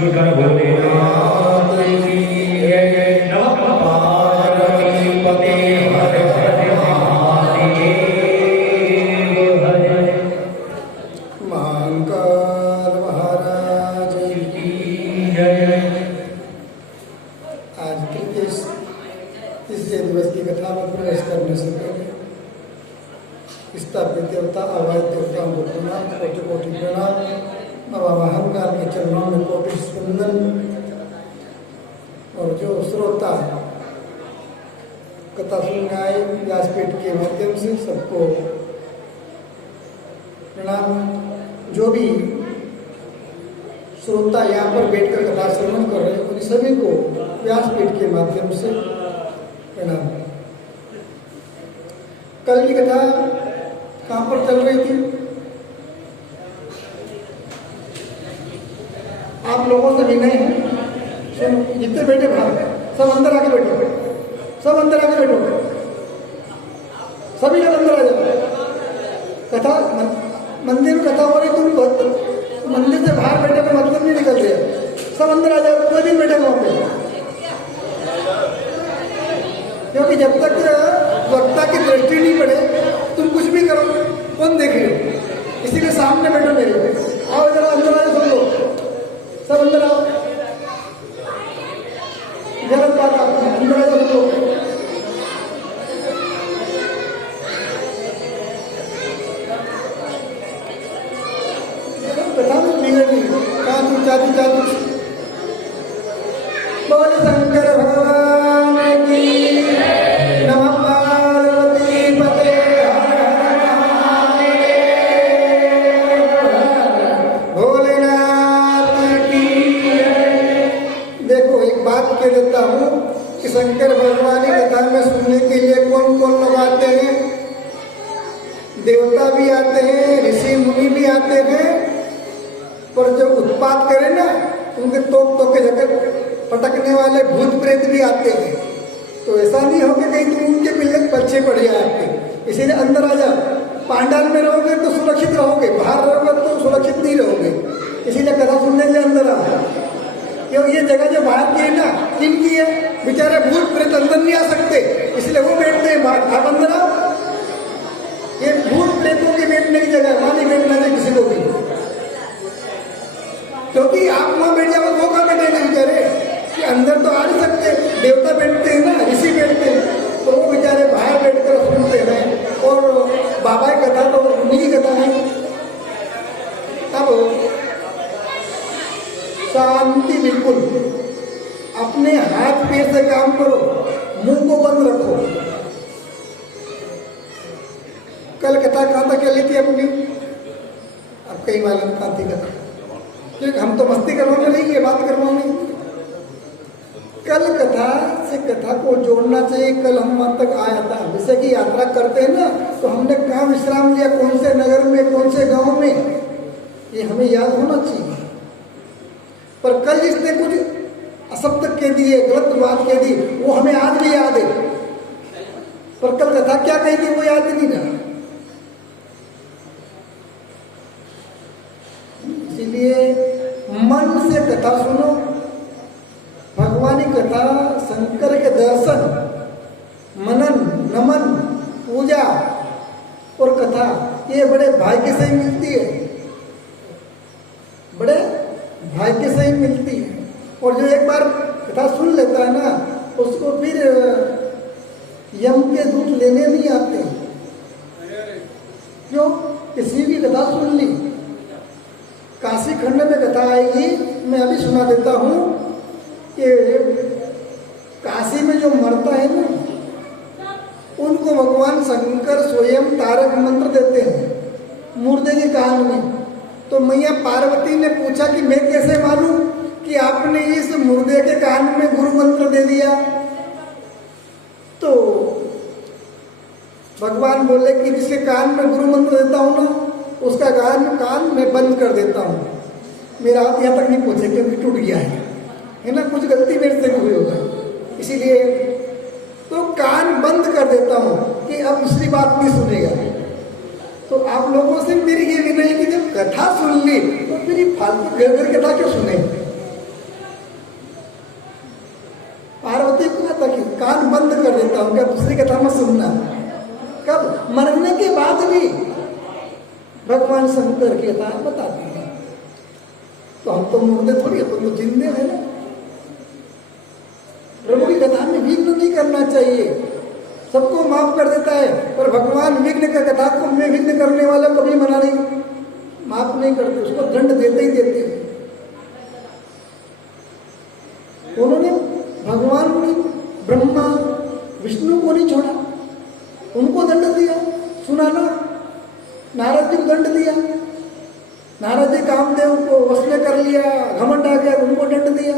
शंकर भोलेनाथ की जय। नमः पार्वती पते हर हर महादेव हर। महाकाल महाराज की जय। आज के तीसरे दिवस की कथा में प्रवेश करने से पहले स्थापित देवता आवाज देवताओं को प्रणाम, कोटि कोटि प्रणाम। बाबा महाकाल के चरणों में कोटि स्पंदन। और जो श्रोता कथा सुनने आए व्यासपीठ के माध्यम से सबको प्रणाम। जो भी श्रोता यहाँ पर बैठकर कथा श्रवण कर रहे हैं उन सभी को व्यासपीठ के माध्यम से प्रणाम। कल की कथा कहाँ पर चल रही थी? आप लोगों से विनय है, सुनो, जितने बैठे बाहर सब अंदर आके बैठो, सब अंदर आके बैठो, सभी लोग अंदर आ जाओ। कथा मंदिर में कथा हो रही, तुम मंदिर से बाहर बैठे का मतलब नहीं निकल रहे, सब अंदर आ जाओ, कोई नहीं बैठे वहां पे। क्योंकि जब तक वक्ता की दृष्टि नहीं पड़े तुम कुछ भी करो कौन देखेगा, इसीलिए सामने बैठो मेरे। आओ इधर अंदर आ जाओ, सब लोग सब अंदर आओ। गलत बात आप अंदर आ जाओ सब लोग। बोल शंकर भगवान की नमः पार्वती पते हर हर महादेव भोलेनाथ की जय। देखो एक बात कह देता हूँ कि शंकर भगवान की कथा में सुनने के लिए कौन कौन लोग आते हैं? देवता भी आते हैं, ऋषि मुनि भी आते हैं, पर जो उत्पात करे ना उनके तोप के जगह पटकने वाले भूत प्रेत भी आते हैं। तो ऐसा नहीं हो कि कहीं तुम उनके पिल्ले पीछे पड़ जाए आपके, इसीलिए अंदर आ जाओ। पांडाल में रहोगे तो सुरक्षित रहोगे, बाहर रहोगे तो सुरक्षित नहीं रहोगे, इसीलिए कथा सुनने के लिए अंदर आओ। क्योंकि ये जगह जो बाहर की है ना, किनकी है? बेचारे भूत प्रेत अंदर नहीं आ सकते, इसलिए वो बैठते हैं बाहर। आप अंदर आओ, ये भूत प्रेतों के बैठने की जगह, वहां नहीं बैठना चाहिए किसी को भी, क्योंकि आप वहां बैठ जाओ वो कहाँ बैठेंगे बेचारे? कि अंदर तो आ नहीं सकते, देवता बैठते हैं ना, ऋषि बैठते हैं, तो वो बेचारे बाहर बैठकर सुनते हैं। और बाबा की कथा तो उन्हीं की कथा है। अब शांति, बिल्कुल अपने हाथ पैर से काम करो, मुंह को बंद रखो। कल कथा कहाँ तक चली थी अपनी? अब कई मालूम कहाँ थी कथा, क्योंकि हम तो मस्ती करवाने नहीं, ये बात करवानी। कल कथा से कथा को जोड़ना चाहिए। कल हम वहां तक आया था, जैसे कि यात्रा करते हैं ना, तो हमने कहाँ विश्राम लिया, कौन से नगर में, कौन से गांव में, ये हमें याद होना चाहिए। पर कल जिसने कुछ अशब्द कह दिए, गलत बात कह दी, वो हमें आज भी याद है, पर कल कथा क्या कही थी वो याद नहीं रहा। इसीलिए मन से कथा सुनो, भगवानी कथा, शंकर के दर्शन, मनन, नमन, पूजा और कथा, ये बड़े भाग्य से ही मिलती है, बड़े भाग्य से ही मिलती है। और जो एक बार कथा सुन लेता है ना, उसको फिर यम के दूत लेने नहीं आते। क्यों? किसी की कथा सुन ली, काशी खंड में कथा आएगी, मैं अभी सुना देता हूँ कि काशी में जो मरता है ना, उनको भगवान शंकर स्वयं तारक मंत्र देते हैं मुर्दे के कान में। तो मैया पार्वती ने पूछा कि मैं कैसे मालूं कि आपने इस मुर्दे के कान में गुरु मंत्र दे दिया? तो भगवान बोले कि जिसके कान में गुरु मंत्र देता हूँ ना, उसका कान मैं बंद कर देता हूँ। मेरा हाथ यहाँ तक नहीं पहुँचे क्योंकि टूट गया है ना, कुछ गलती मेरे से भी हुई होगा, इसीलिए तो कान बंद कर देता हूँ कि अब दूसरी बात नहीं सुनेगा। तो आप लोगों से मेरी ये विनय है कि जब कथा सुन ली तो फिर ये फालतू घर घर कथा क्यों सुने? होगा, दूसरी कथा में सुनना। कब? मरने के बाद भी भगवान शंकर की कथा बताते हैं। तो हम तो मुर्दे थोड़ी, अपन तो जिंदे हैं ना। प्रभु की कथा में विघ्न नहीं करना चाहिए, सबको माफ कर देता है, पर भगवान विघ्न का कथा को में विघ्न करने वाला कभी मना नहीं, माफ नहीं करते, उसको दंड देते ही देते हैं। उन्होंने भगवान ने ब्रह्मा विष्णु को नहीं छोड़ा, उनको दंड दिया, सुना ना? नारद जी को दंड दिया, नारद जी कामदेव को वश में कर लिया, घमंड आ गया, उनको दंड दिया,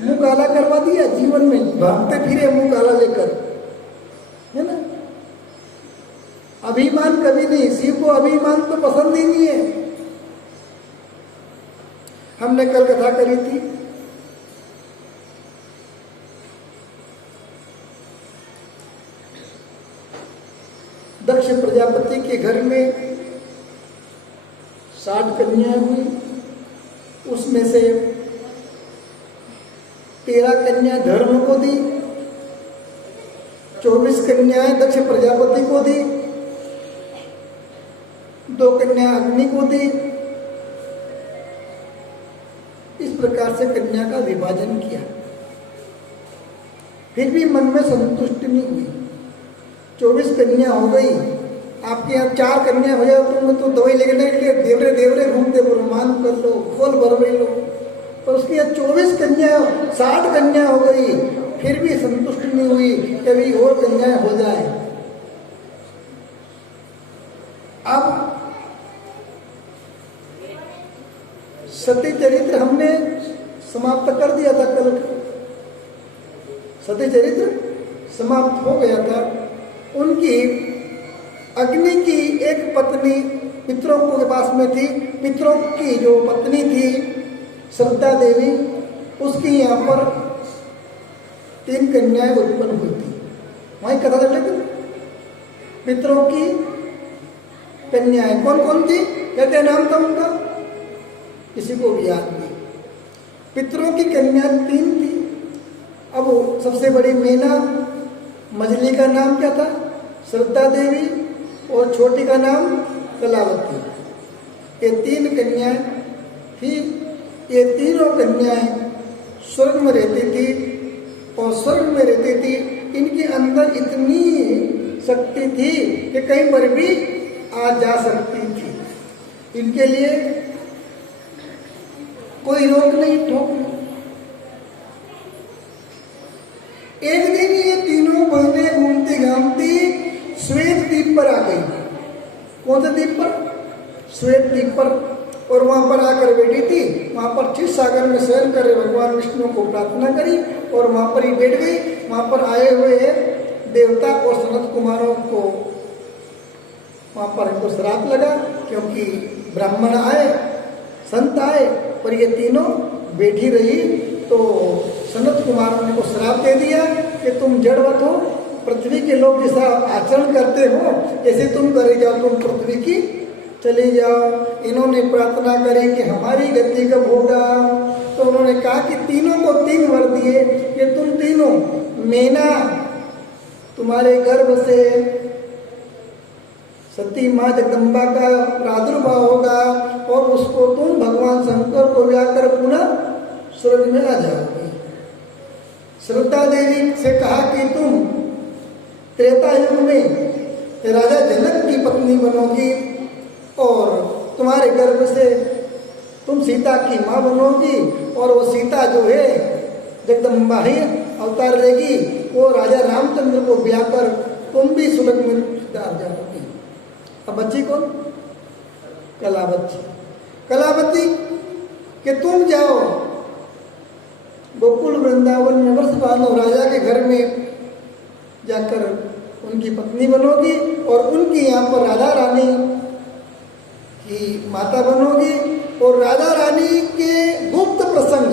मुंह काला करवा दिया, जीवन में भागते फिरे मुंह काला लेकर, है ना? अभिमान कभी नहीं, शिव को अभिमान तो पसंद ही नहीं है। हमने कल कथा करी थी, दक्ष प्रजापति के घर में 60 कन्याएं हुई, उसमें से 13 कन्याएं धर्म को दी, 24 कन्याएं दक्ष प्रजापति को दी, 2 कन्या अग्नि को दी। इस प्रकार से कन्या का विभाजन किया, फिर भी मन में संतुष्टि नहीं हुई। 24 कन्या हो गई, आपके यहाँ 4 कन्या हो जाए तो दवाई लेने के लिए देवरे देवरे घूमते, मान कर लो, खोल भर लो, पर उसकी यहाँ 24 कन्या 60 कन्या हो गई, फिर भी संतुष्ट नहीं हुई, कभी और कन्याएं हो जाए। अब सती चरित्र हमने समाप्त कर दिया था कल, सती चरित्र समाप्त हो गया था। उनकी अग्नि की एक पत्नी पितरों के पास में थी, पितरों की जो पत्नी थी श्रद्धा देवी, उसकी यहाँ पर 3 कन्याएं उत्पन्न हुई थी। वहीं कथा चल रही थी, पितरों की कन्याएं कौन कौन थी, क्या नाम था उनका, किसी को भी याद नहीं। पितरों की कन्या 3 थी। अब सबसे बड़ी मीना, मझली का नाम क्या था, श्रद्धा देवी, और छोटी का नाम कलावती। ये 3 कन्याएं थी। ये तीनों कन्याएं स्वर्ग में रहती थी, और स्वर्ग में रहती थी, इनके अंदर इतनी शक्ति थी कि कहीं पर भी आ जा सकती थी। इनके लिए कोई रोक नहीं, ठोक नहीं। एक दिन ये तीनों बहनें घूमती घामती श्वेत द्वीप पर आ गई। कौन से द्वीप पर? श्वेत द्वीप पर। और वहां पर आकर बैठी थी, वहां पर क्षीर सागर में शयन करे भगवान विष्णु को प्रार्थना करी, और वहां पर ही बैठ गई। वहां पर आए हुए देवता और सनत कुमारों को वहां पर इनको श्राप लगा, क्योंकि ब्राह्मण आए, संत आए, पर ये तीनों बैठी रही। तो सनत कुमारों ने को श्राप दे दिया कि तुम जड़वत हो, पृथ्वी के लोग जैसा आचरण करते हो ऐसे तुम करे जाओ, तुम पृथ्वी की चले जाओ। इन्होंने प्रार्थना करी कि हमारी गति कब होगा। तो उन्होंने कहा कि तीनों को 3 वर दिए कि तुम तीनों, मेना तुम्हारे गर्भ से सती माँ जगदम्बा का प्रादुर्भाव होगा, और उसको तुम भगवान शंकर को ब्याह कर पुनः स्वर्ग में आ जाओगे। श्रद्धा देवी से कहा कि तुम त्रेता युग में राजा जनक की पत्नी बनोगी, और तुम्हारे गर्भ से तुम सीता की माँ बनोगी, और वो सीता जो है जगदम्बा ही अवतार लेगी, वो राजा रामचंद्र को ब्याह कर तुम भी स्वर्ग में आ जाओगी। अब बच्ची कौन? कलावती। कलावती कि तुम जाओ गोकुल वृंदावन में वर्ष बांधो, राजा के घर में जाकर उनकी पत्नी बनोगी, और उनकी यहाँ पर राधा रानी की माता बनोगी। और राधा रानी के गुप्त प्रसंग,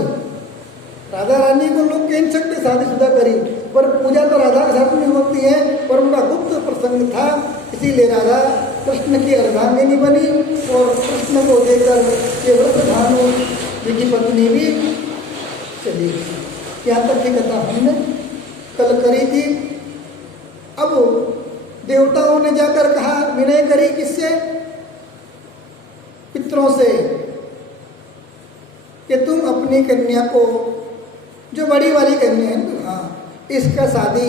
राधा रानी को लोग कह सकते शादीशुदा करी, पर पूजा तो राधा के साथ में होती है, पर उनका गुप्त प्रसंग था, इसीलिए राधा कृष्ण की अर्धांगिनी बनी, और कृष्ण को देकर के वृषभानु जी की पत्नी भी चली गई। यहाँ तक की कथा हमने कल करी थी। अब देवताओं ने जाकर कहा, विनय करी किससे? पितरों से, कि तुम अपनी कन्या को, जो बड़ी वाली कन्या है, हाँ, इसका शादी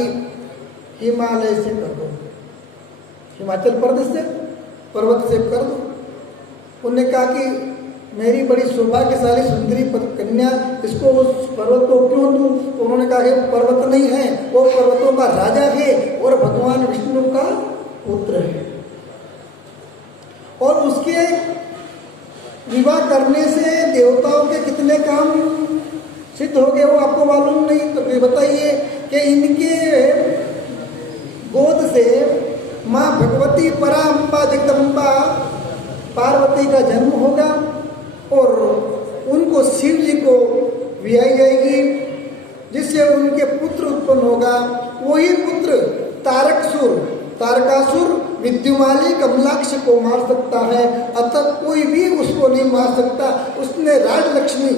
हिमालय से कर दो, हिमाचल प्रदेश से, पर्वत से कर दो। उन्होंने कहा कि मेरी बड़ी सौभाग्यशाली सुंदरी कन्या, इसको उस पर्वत को क्यों दूं? तो उन्होंने कहा कि पर्वत नहीं है, वो पर्वतों का राजा है और भगवान विष्णु का पुत्र है, और उसके विवाह करने से देवताओं के कितने काम सिद्ध हो गए वो आपको मालूम नहीं। तो ये बताइए कि इनके गोद से माँ भगवती पराम्बा जगदम्बा पार्वती का जन्म होगा और उनको शिव जी को विहाई जाएगी, जिससे उनके पुत्र उत्पन्न होगा। वही पुत्र तारकासुर विद्युमाली कमलाक्ष को मार सकता है, अतः कोई भी उसको नहीं मार सकता। उसने राजलक्ष्मी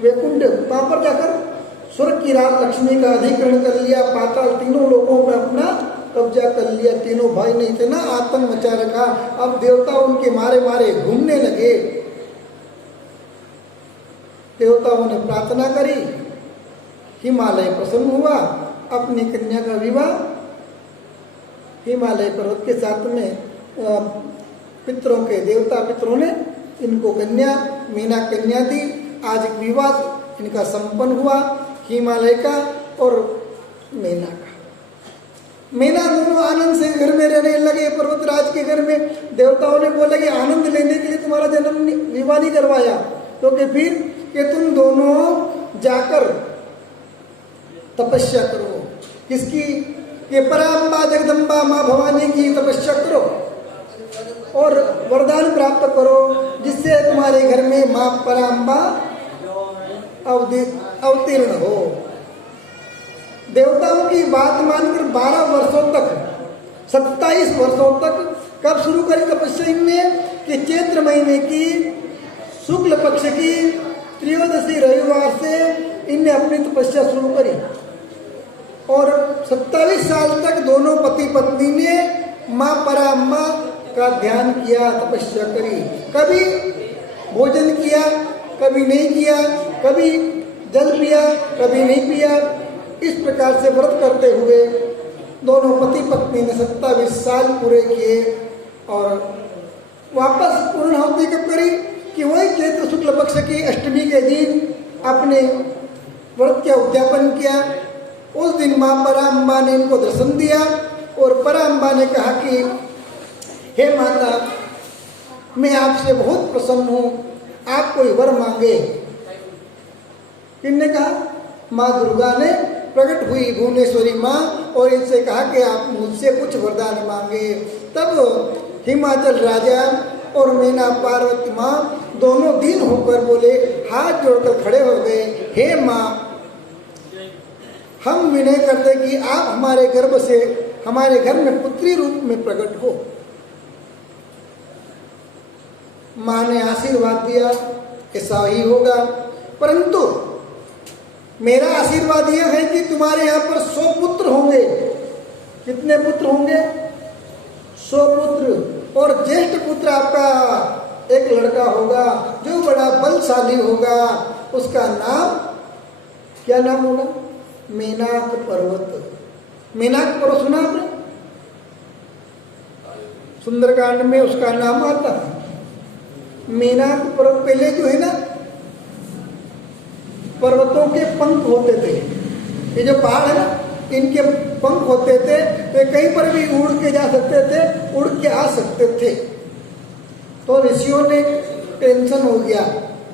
वैकुंठ वहां पर जाकर स्वर्ग की राजलक्ष्मी का अधिकरण कर लिया, पाताल तीनों लोगों पर अपना कब्जा कर लिया। तीनों भाई ने इतना आतंक मचा रखा, अब देवता उनके मारे मारे घूमने लगे। देवताओं ने प्रार्थना करी, हिमालय प्रसन्न हुआ, अपनी कन्या का विवाह हिमालय पर्वत के साथ में पितरों के देवता पितरों ने इनको कन्या मीना कन्या दी। आज विवाह इनका संपन्न हुआ, हिमालय का और मीना का। मीना दोनों आनंद से घर में रहने लगे पर्वतराज के घर में। देवताओं ने बोला कि आनंद लेने के लिए तुम्हारा जन्म विवाह नहीं करवाया, क्योंकि फिर कि तुम दोनों जाकर तपस्या करो। किसकी? कि पराम्बा जगदम्बा माँ भवानी की तपस्या करो और वरदान प्राप्त करो, जिससे तुम्हारे घर में माँ पराम्बा अवतीर्ण हो। देवताओं की बात मानकर 12 वर्षों तक 27 वर्षों तक कब शुरू करी तपस्या इनने? कि चैत्र महीने की शुक्ल पक्ष की त्रयोदशी रविवार से इनने अपनी तपस्या शुरू करी और 27 साल तक दोनों पति पत्नी ने माँ पराम्बा का ध्यान किया, तपस्या करी। कभी भोजन किया, कभी नहीं किया, कभी जल पिया, कभी नहीं पिया। इस प्रकार से व्रत करते हुए दोनों पति पत्नी ने 27 साल पूरे किए और वापस पूर्णाहुति कब करी? कि वही चैत्र शुक्ल पक्ष की अष्टमी के दिन अपने व्रत का उद्यापन किया। उस दिन माँ पराम्बा ने इनको दर्शन दिया और पराम्बा ने कहा कि हे माता, मैं आपसे बहुत प्रसन्न हूँ, आप कोई वर मांगे। किसने कहा? माँ दुर्गा ने प्रकट हुई भुवनेश्वरी माँ और इनसे कहा कि आप मुझसे कुछ वरदान मांगे। तब हिमाचल राजा और मीना पार्वती माँ दोनों दिन होकर बोले, हाथ जोड़कर खड़े हो गए, हे माँ, हम विनय करते कि आप हमारे गर्भ से हमारे घर में पुत्री रूप में प्रकट हो। माँ ने आशीर्वाद दिया, ऐसा ही होगा, परंतु मेरा आशीर्वाद यह है कि तुम्हारे यहाँ पर 100 पुत्र होंगे। कितने पुत्र होंगे? 100 पुत्र। और ज्येष्ठ पुत्र आपका एक लड़का होगा जो बड़ा बलशाली होगा, उसका नाम क्या नाम होगा? मेनाक पर्वत। मेनाक पर्वत सुना आपने? सुंदरकांड में उसका नाम आता है। मेनाक पर्वत पहले जो है ना, पर्वतों के पंख होते थे। ये जो पहाड़ है ना, इनके पंख होते थे, वे कहीं पर भी उड़ के जा सकते थे, उड़ के आ सकते थे। तो ऋषियों ने टेंशन हो गया,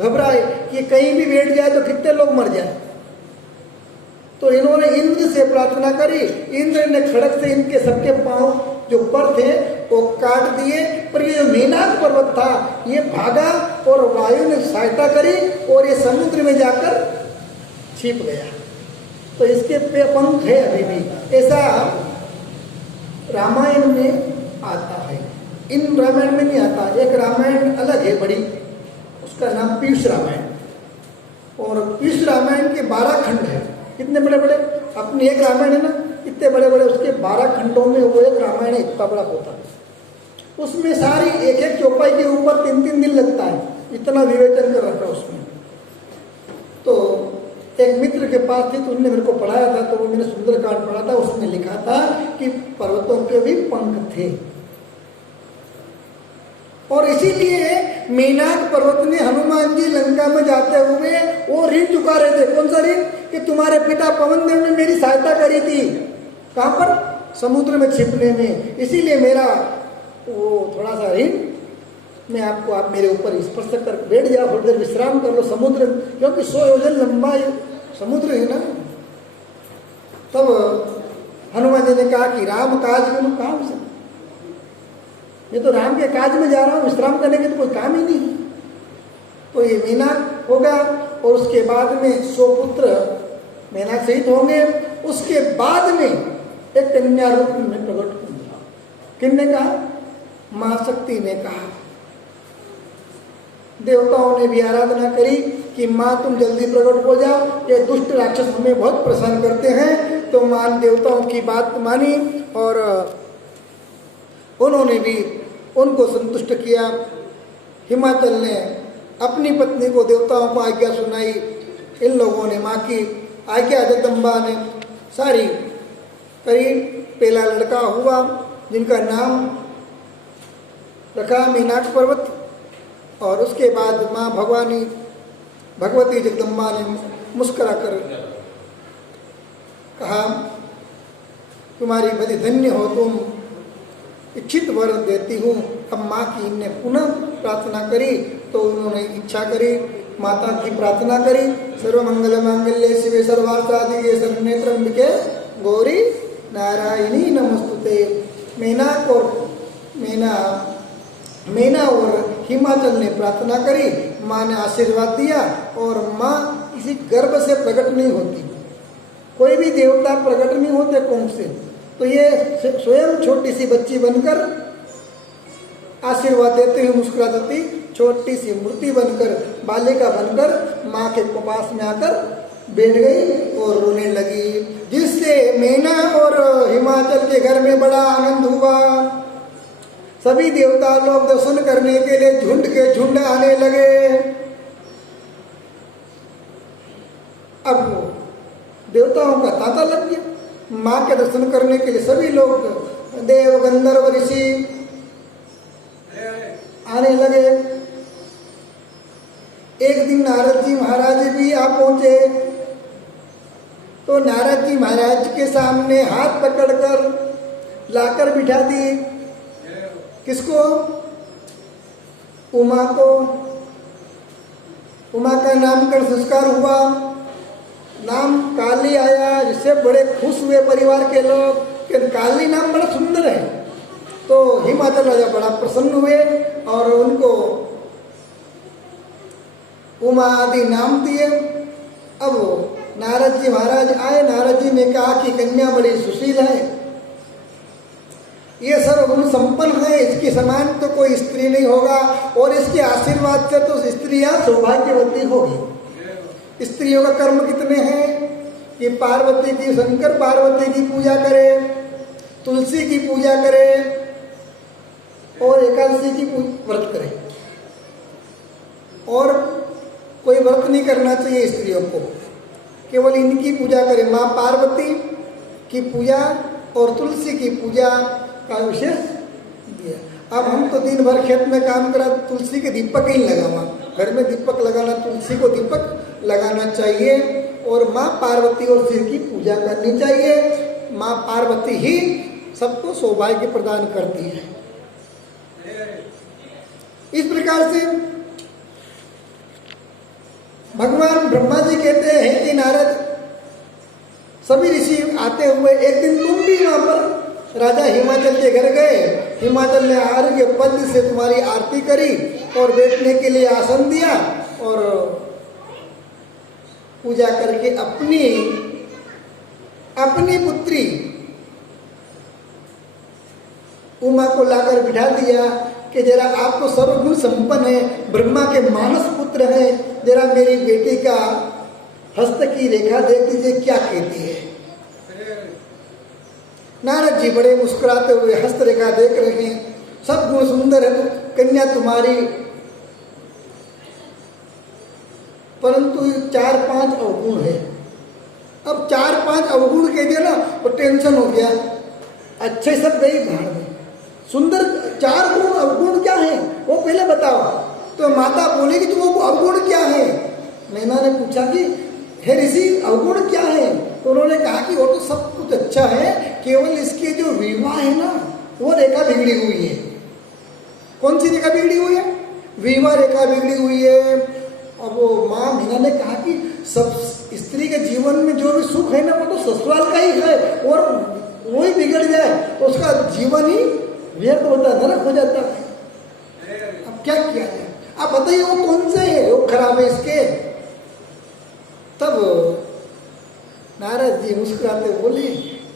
घबराए कि कहीं भी बैठ जाए तो कितने लोग मर जाए। तो इन्होंने इंद्र से प्रार्थना करी। इंद्र ने खड़क से इनके सबके पांव जो पर थे वो काट दिए, पर ये जो मेनाक पर्वत था ये भागा और वायु ने सहायता करी और ये समुद्र में जाकर छिप गया। तो इसके पे पंख है अभी भी। ऐसा रामायण में आता है, इन रामायण में नहीं आता। एक रामायण अलग है बड़ी, उसका नाम पीयूष रामायण। और पीयूष रामायण के 12 खंड है। कितने बड़े बड़े? अपनी एक रामायण है ना, इतने इतने बड़े बड़े उसके 12 खंडों में वो एक रामायण इतना बड़ा होता है, उसमें सारी एक एक चौपाई के ऊपर 3-3 दिन लगता है, इतना विवेचन कर रखा उसमें। तो एक मित्र के पास थी तो उन्होंने मेरे को पढ़ाया था, तो वो मैंने सुंदरकांड पढ़ा था, उसमें लिखा था कि पर्वतों के भी पंख थे। और इसीलिए मेनाक पर्वत ने हनुमान जी लंका में जाते हुए वो ऋण चुका रहे थे। कौन सा ऋण? कि तुम्हारे पिता पवन देव ने मेरी सहायता करी थी, कहां पर? समुद्र में छिपने में, इसीलिए मेरा वो थोड़ा सा ऋण मैं आपको, आप मेरे ऊपर स्पर्श कर बैठ जाओ, थोड़ी देर विश्राम कर लो समुद्र, क्योंकि 100 योजन लंबा समुद्र है ना। तब हनुमान जी ने कहा कि राम काज में काम से, मैं तो राम के काज में जा रहा हूँ, विश्राम करने के तो कोई काम ही नहीं। तो ये मेनाक होगा और उसके बाद में 100 पुत्र मेनाक सहित होंगे। उसके बाद में एक कन्या रूप में प्रकट होगा। किसने कहा? मां शक्ति ने कहा। देवताओं ने भी आराधना करी कि मां तुम जल्दी प्रकट हो जाओ, ये दुष्ट राक्षस हमें बहुत परेशान करते हैं। तो मां देवताओं की बात मानी और उन्होंने भी उनको संतुष्ट किया। हिमाचल ने अपनी पत्नी को देवताओं को आज्ञा सुनाई, इन लोगों ने मां की आज्ञा जगदम्बा ने सारी करी। पहला लड़का हुआ जिनका नाम रखा मेनाक पर्वत, और उसके बाद माँ भगवती जगदम्बा ने मुस्कुरा कर कहा तुम्हारी बड़ी धन्य हो तुम, इच्छित वर देती हूँ। अब माँ की इनने पुनः प्रार्थना करी तो उन्होंने इच्छा करी, माता की प्रार्थना करी। सर्वमंगल मांगल्ये शिवे सर्वार्थसाधिके शरण्ये त्र्यंबके गौरी नारायणी नमस्तुते। मेना और हिमाचल ने प्रार्थना करी, माँ ने आशीर्वाद दिया। और माँ किसी गर्भ से प्रकट नहीं होती, कोई भी देवता प्रकट नहीं होते कुंभ से, तो ये स्वयं छोटी सी बच्ची बनकर आशीर्वाद देते हुए मुस्कुरा देती, छोटी सी मूर्ति बनकर, बालिका बनकर माँ के पास में आकर बैठ गई और रोने लगी, जिससे मेना और हिमाचल के घर में बड़ा आनंद हुआ। सभी देवता लोग दर्शन करने के लिए झुंड के झुंड आने लगे। अब देवताओं का तांता लग गया, माँ के दर्शन करने के लिए सभी लोग, देव गंधर्व ऋषि आने लगे। एक दिन नारद जी महाराज भी आ पहुंचे, तो नारद जी महाराज के सामने हाथ पकड़कर लाकर बिठा दी। किसको? उमा को। उमा का नामकरण संस्कार हुआ, नाम काली आया, जिससे बड़े खुश हुए परिवार के लोग कि काली नाम बड़ा सुंदर है। तो हिमाचल राजा बड़ा प्रसन्न हुए और उनको उमा आदि नाम दिए। अब नारद जी महाराज आए, नारद जी ने कहा कि कन्या बड़ी सुशील है, ये सर्वगुण संपन्न है, इसके समान तो कोई स्त्री नहीं होगा, और इसके आशीर्वाद से तो स्त्रियां सौभाग्यवती होगी। स्त्रियों का कर्म कितने हैं कि पार्वती की, शंकर पार्वती की पूजा करे, तुलसी की पूजा करे और एकादशी की व्रत करे, और कोई व्रत नहीं करना चाहिए स्त्रियों को, केवल इनकी पूजा करे। माँ पार्वती की पूजा और तुलसी की पूजा का विशेष दिया। अब हम तो दिन भर खेत में काम करा, तुलसी के दीपक ही लगावा, घर में दीपक लगाना, तुलसी को दीपक लगाना चाहिए, और माँ पार्वती और शिव की पूजा करनी चाहिए। माँ पार्वती ही सबको सौभाग्य प्रदान करती है। इस प्रकार से भगवान ब्रह्मा जी कहते हैं कि नारद, सभी ऋषि आते हुए एक दिन तुम भी वहां पर राजा हिमाचल के घर गए। हिमाचल ने आर्घ्य पद से तुम्हारी आरती करी और बैठने के लिए आसन दिया, और पूजा करके अपनी पुत्री उमा को लाकर बिठा दिया कि जरा आप तो सर्वगुण संपन्न है, ब्रह्मा के मानस पुत्र हैं, जरा मेरी बेटी का हस्त की रेखा देख दीजिए क्या कहती है। नारद जी बड़े मुस्कुराते हुए हस्तरेखा देख रहे हैं, सब गुण सुंदर है तो कन्या तुम्हारी, परंतु 4-5 अवगुण है। अब 4-5 अवगुण कह दिया ना तो टेंशन हो गया, अच्छे सब गई भाड़ में। सुंदर 4 गुण अवगुण क्या है वो पहले बताओ। तो माता बोली कि तुम वो अवगुण क्या है। मैना ने पूछा कि हे ऋषि अवगुण क्या है, तो उन्होंने कहा कि वो तो सब कुछ अच्छा है, केवल इसके जो विवाह है ना वो रेखा बिगड़ी हुई है। कौन सी रेखा बिगड़ी हुई है? विवाह रेखा बिगड़ी हुई है। अब वो माँ मीना ने कहा कि सब स्त्री के जीवन में जो भी सुख है ना वो तो ससुराल का ही है, और वो ही बिगड़ जाए तो उसका जीवन ही व्यर्थ होता है, नरक हो जाता है। अब क्या किया जाए, आप बताइए वो कौन से है वो खराब है इसके। तब नारद जी मुस्कुराते बोले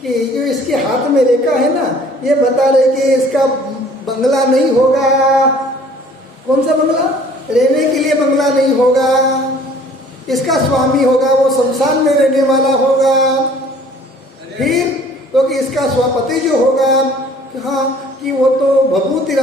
कि जो इसके हाथ में रेखा है ना ये बता रहे कि इसका बंगला नहीं होगा। कौन सा बंगला? रहने के लिए बंगला नहीं होगा, इसका स्वामी होगा वो शमशान में रहने वाला होगा। फिर तो कि इसका स्वापति जो होगा, हाँ कि वो तो भभूति